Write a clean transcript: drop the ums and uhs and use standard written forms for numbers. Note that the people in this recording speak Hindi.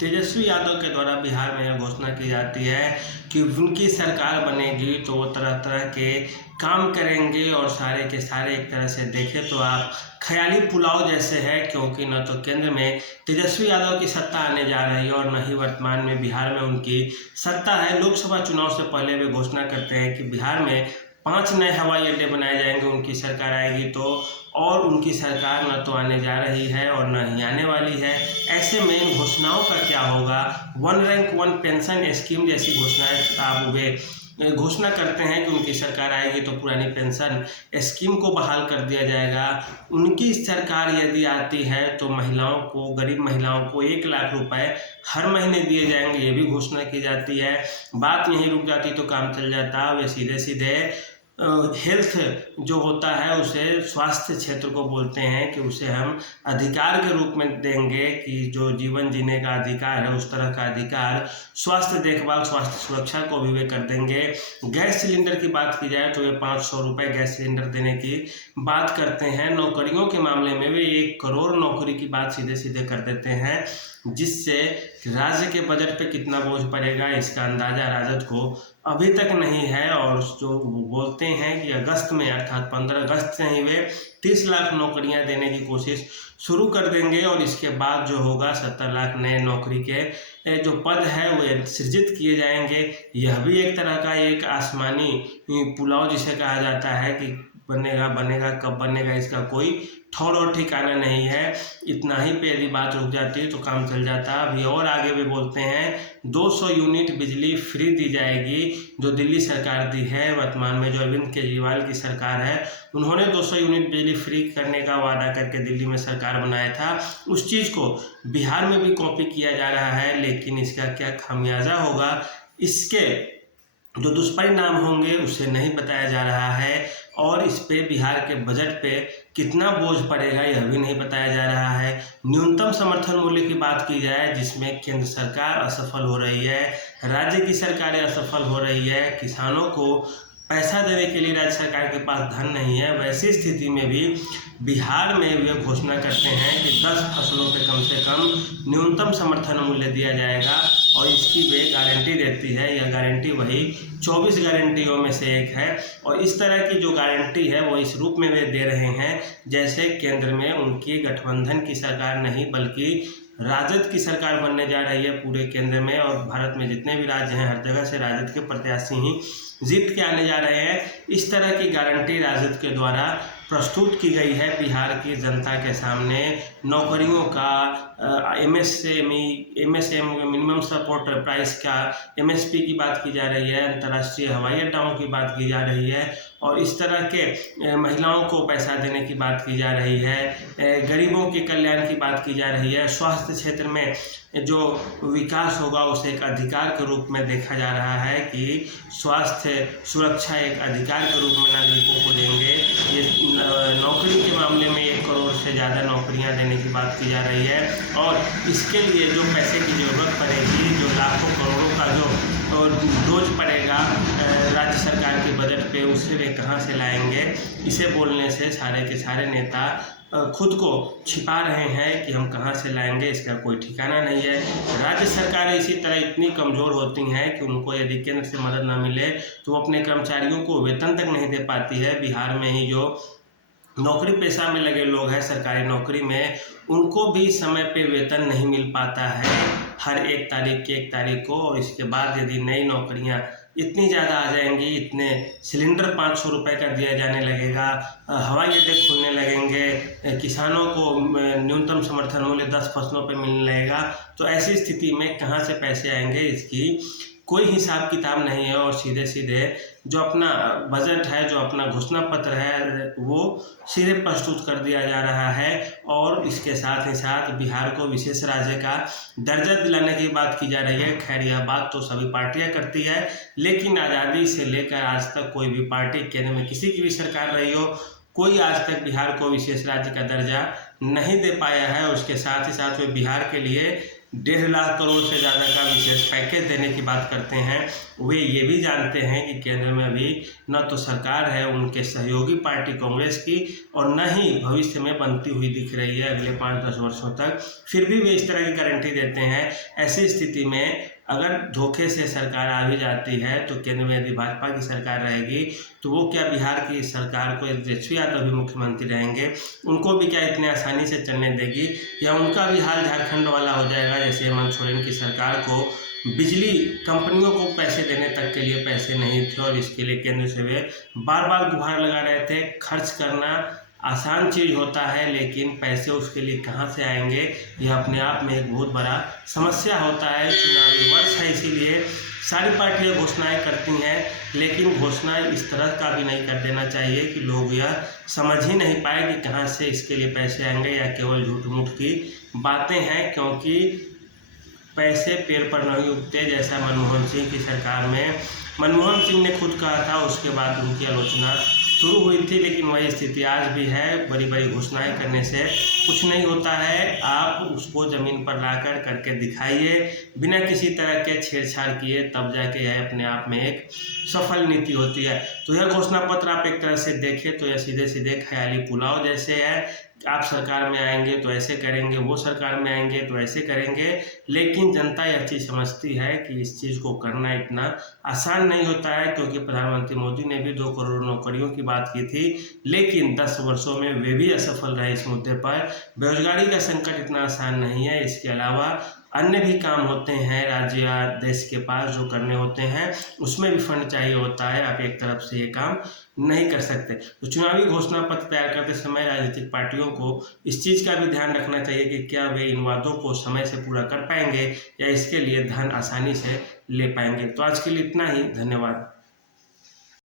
तेजस्वी यादव के द्वारा बिहार में यह घोषणा की जाती है कि उनकी सरकार बनेगी तो वो तरह तरह के काम करेंगे और सारे के सारे एक तरह से देखें तो आप ख्याली पुलाव जैसे है, क्योंकि न तो केंद्र में तेजस्वी यादव की सत्ता आने जा रही है और न ही वर्तमान में बिहार में उनकी सत्ता है। लोकसभा चुनाव से पहले वे घोषणा करते हैं कि बिहार में 5 नए हवाई अड्डे बनाए जाएंगे उनकी सरकार आएगी तो, और उनकी सरकार न तो आने जा रही है और न ही आने वाली है। ऐसे में इन घोषणाओं का क्या होगा? One rank one pension scheme जैसी घोषणाएं आप वे घोषणा करते हैं कि उनकी सरकार आएगी तो पुरानी पेंशन स्कीम को बहाल कर दिया जाएगा। उनकी सरकार यदि आती है तो महिलाओं को, गरीब महिलाओं को 1 लाख रुपए हर महीने दिए जाएंगे, ये भी घोषणा की जाती है। बात यहीं रुक जाती तो काम चल जाता। वे सीधे सीधे हेल्थ जो होता है उसे स्वास्थ्य क्षेत्र को बोलते हैं कि उसे हम अधिकार के रूप में देंगे कि जो जीवन जीने का अधिकार है उस तरह का अधिकार स्वास्थ्य देखभाल, स्वास्थ्य सुरक्षा को भी वे कर देंगे। गैस सिलेंडर की बात की जाए तो वे 500 रुपये गैस सिलेंडर देने की बात करते हैं। नौकरियों के मामले में वे 1 करोड़ नौकरी की बात सीधे सीधे कर देते हैं, जिससे राज्य के बजट पे कितना बोझ पड़ेगा इसका अंदाजा राजद को अभी तक नहीं है। और जो बोलते हैं कि अगस्त में अर्थात 15 अगस्त से ही वे 30 लाख नौकरियां देने की कोशिश शुरू कर देंगे और इसके बाद जो होगा 70 लाख नए नौकरी के जो पद है वे सृजित किए जाएंगे। यह भी एक तरह का एक आसमानी पुलाव जिसे कहा जाता है कि बनेगा कब बनेगा इसका कोई ठौर और ठिकाना नहीं है। इतना ही पे यदि बात रुक जाती है तो काम चल जाता। अभी और आगे वे बोलते हैं 200 यूनिट बिजली फ्री दी जाएगी, जो दिल्ली सरकार दी है। वर्तमान में जो अरविंद केजरीवाल की सरकार है उन्होंने 200 यूनिट बिजली फ्री करने का वादा करके दिल्ली में सरकार बनाया था। उस चीज़ को बिहार में भी कॉपी किया जा रहा है, लेकिन इसका क्या खामियाजा होगा, इसके जो दुष्परिणाम होंगे उसे नहीं बताया जा रहा है। और इस पे बिहार के बजट पे कितना बोझ पड़ेगा यह भी नहीं बताया जा रहा है। न्यूनतम समर्थन मूल्य की बात की जाए जिसमें केंद्र सरकार असफल हो रही है, राज्य की सरकारें असफल हो रही है, किसानों को पैसा देने के लिए राज्य सरकार के पास धन नहीं है, वैसी स्थिति में भी बिहार में वे घोषणा करते हैं कि 10 फसलों पे कम से कम न्यूनतम समर्थन मूल्य दिया जाएगा और इसकी वे गारंटी देती है। यह गारंटी वही 24 गारंटियों में से एक है और इस तरह की जो गारंटी है वो इस रूप में वे दे रहे हैं जैसे केंद्र में उनकी गठबंधन की सरकार नहीं बल्कि राजद की सरकार बनने जा रही है पूरे केंद्र में। और भारत में जितने भी राज्य हैं हर जगह से राजद के प्रत्याशी ही जीत के आने जा रहे हैं। इस तरह की गारंटी राजद के द्वारा प्रस्तुत की गई है बिहार की जनता के सामने। नौकरियों का एमएसएमई मिनिमम सपोर्ट प्राइस का एमएसपी की बात की जा रही है, अंतर्राष्ट्रीय हवाई अड्डाओं की बात की जा रही है और इस तरह के महिलाओं को पैसा देने की बात की जा रही है, गरीबों के कल्याण की बात की जा रही है। स्वास्थ्य क्षेत्र में जो विकास होगा उसे एक अधिकार के रूप में देखा जा रहा है कि स्वास्थ्य सुरक्षा एक अधिकार के रूप में नागरिकों को देंगे। ये नौकरी के मामले में 1 करोड़ से ज़्यादा नौकरियां देने की बात की जा रही है और इसके लिए जो पैसे की ज़रूरत पड़ेगी, जो लाखों करोड़ों का जो डोज पड़ेगा राज्य सरकार के बजट पे, उससे वे कहाँ से लाएंगे? इसे बोलने से सारे के सारे नेता खुद को छिपा रहे हैं कि हम कहाँ से लाएंगे, इसका कोई ठिकाना नहीं है। राज्य सरकारें इसी तरह इतनी कमज़ोर होती हैं कि उनको यदि केंद्र से मदद न मिले तो वो अपने कर्मचारियों को वेतन तक नहीं दे पाती है। बिहार में ही जो नौकरी पेशा में लगे लोग हैं सरकारी नौकरी में, उनको भी समय पे वेतन नहीं मिल पाता है हर 1 तारीख को। और इसके बाद यदि नई नौकरियां इतनी ज़्यादा आ जाएंगी, इतने सिलेंडर 500 रुपये का दिया जाने लगेगा, हवाई अड्डे खुलने लगेंगे, किसानों को न्यूनतम समर्थन मूल्य 10 फसलों पे मिलने लगेगा, तो ऐसी स्थिति में कहाँ से पैसे आएंगे इसकी कोई हिसाब किताब नहीं है। और सीधे सीधे जो अपना बजट है, जो अपना घोषणा पत्र है, वो सीधे प्रस्तुत कर दिया जा रहा है और इसके साथ ही साथ बिहार को विशेष राज्य का दर्जा दिलाने की बात की जा रही है। खैर यह बात तो सभी पार्टियां करती है, लेकिन आज़ादी से लेकर आज तक कोई भी पार्टी केंद्र में किसी की भी सरकार रही हो, कोई आज तक बिहार को विशेष राज्य का दर्जा नहीं दे पाया है। उसके साथ ही साथ वे बिहार के लिए 1.5 लाख करोड़ से ज़्यादा का विशेष पैकेज देने की बात करते हैं। वे ये भी जानते हैं कि केंद्र में अभी न तो सरकार है उनके सहयोगी पार्टी कांग्रेस की, और न ही भविष्य में बनती हुई दिख रही है अगले 5-10 वर्षों तक। फिर भी वे इस तरह की गारंटी देते हैं। ऐसी स्थिति में अगर धोखे से सरकार आ भी जाती है तो केंद्र में यदि भाजपा की सरकार रहेगी तो वो क्या बिहार की सरकार को, तेजस्वी यादव भी मुख्यमंत्री रहेंगे, उनको भी क्या इतने आसानी से चलने देगी, या उनका भी हाल झारखंड वाला हो जाएगा जैसे हेमंत सोरेन की सरकार को बिजली कंपनियों को पैसे देने तक के लिए पैसे नहीं थे और इसके लिए केंद्र से वे बार बार गुहार लगा रहे थे। खर्च करना आसान चीज़ होता है लेकिन पैसे उसके लिए कहाँ से आएंगे, यह अपने आप में एक बहुत बड़ा समस्या होता है। चुनावी वर्ष है इसीलिए सारी पार्टियां घोषणाएं करती हैं, लेकिन घोषणा इस तरह का भी नहीं कर देना चाहिए कि लोग यह समझ ही नहीं पाए कि कहाँ से इसके लिए पैसे आएंगे, या केवल झूठ मूठ की बातें हैं। क्योंकि पैसे पेड़ पर नहीं उगते, जैसा मनमोहन सिंह की सरकार में मनमोहन सिंह ने खुद कहा था, उसके बाद उनकी आलोचना शुरू हुई थी। लेकिन वही स्थिति आज भी है, बड़ी बड़ी घोषणाएं करने से कुछ नहीं होता है। आप उसको ज़मीन पर लाकर करके दिखाइए, बिना किसी तरह के छेड़छाड़ किए, तब जाके यह अपने आप में एक सफल नीति होती है। तो यह घोषणा पत्र आप एक तरह से देखें तो यह सीधे सीधे ख्याली पुलाव जैसे है। आप सरकार में आएंगे तो ऐसे करेंगे, वो सरकार में आएंगे तो ऐसे करेंगे, लेकिन जनता यह चीज़ समझती है कि इस चीज़ को करना इतना आसान नहीं होता है। क्योंकि प्रधानमंत्री मोदी ने भी 2 करोड़ नौकरियों की बात की थी, लेकिन 10 वर्षों में वे भी असफल रहे इस मुद्दे पर। बेरोजगारी का संकट इतना आसान नहीं है। इसके अलावा अन्य भी काम होते हैं राज्य या देश के पास जो करने होते हैं, उसमें भी फंड चाहिए होता है। आप एक तरफ से ये काम नहीं कर सकते। तो चुनावी घोषणा पत्र तैयार करते समय राजनीतिक पार्टियों को इस चीज़ का भी ध्यान रखना चाहिए कि क्या वे इन वादों को समय से पूरा कर पाएंगे या इसके लिए धन आसानी से ले पाएंगे। तो आज के लिए इतना ही, धन्यवाद।